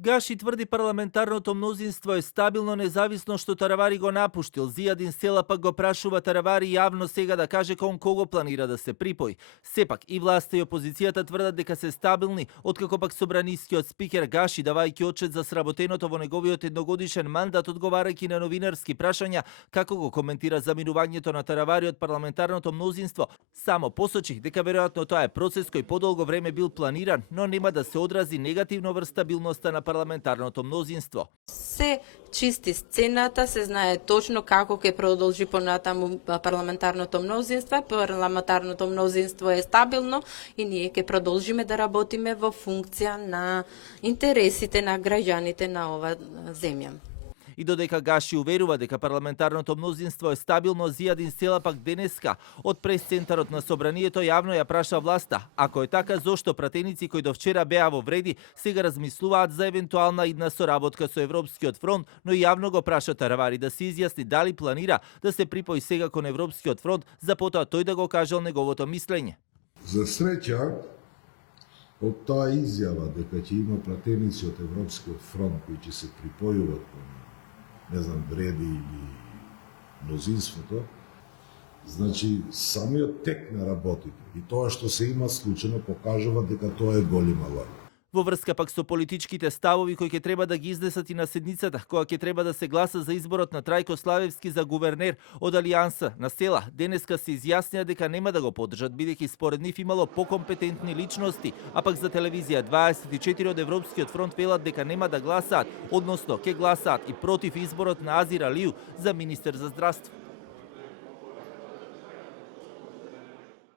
Гаши тврди парламентарното мнозинство е стабилно независно што Таравари го напуштил. Зијадин Селапак го прашува Таравари јавно сега да каже кон кого планира да се припои. Сепак и власта и опозицијата тврдат дека се стабилни, откако пак собранискиот спикер Гаши, давајќи отчет за сработеното во неговиот едногодишен мандат, одговарајќи на новинарски прашања како го коментира заминувањето на Таравари од парламентарното мнозинство, само посочи дека веројатно тоа е процес кој подолго време бил планиран, но нема да се одрази негативно врз стабилноста на парламентарното мнозинство. Се чисти сцената, се знае точно како ќе продолжи понатаму парламентарното мнозинство. Парламентарното мнозинство е стабилно и ние ќе продолжиме да работиме во функција на интересите на граѓаните на оваа земја. И додека Гаши уверува дека парламентарното мнозинство е стабилно, Зијадин Селапак денеска од прес-центарот на собранието јавно ја праша власта. Ако е така, зошто пратеници кои до вчера беа во вреди, сега размислуваат за евентуална идна соработка со Европскиот фронт, но јавно го праша Таравари да се изјасни дали планира да се припои сега кон Европскиот фронт, за потоа тој да го кажал неговото мислење. За среќа, од таа изјава дека ќе има пратеници од Европскиот фронт кои ќе се припојуваат кон не знам, вреди или мнозинството, значи самиот тек на работите и тоа што се има случајно покажува дека тоа е голема лага. Во врска пак со политичките ставови кои ќе треба да ги изнесат и на седницата, која ќе треба да се гласа за изборот на Трајко Славевски за гувернер од Алијанса на села, денеска се изјаснија дека нема да го поддржат, бидејќи според нив имало покомпетентни личности, а пак за телевизија 24 од Европскиот фронт велат дека нема да гласаат, односно ќе гласаат и против изборот на Азир Алију за министер за здравство.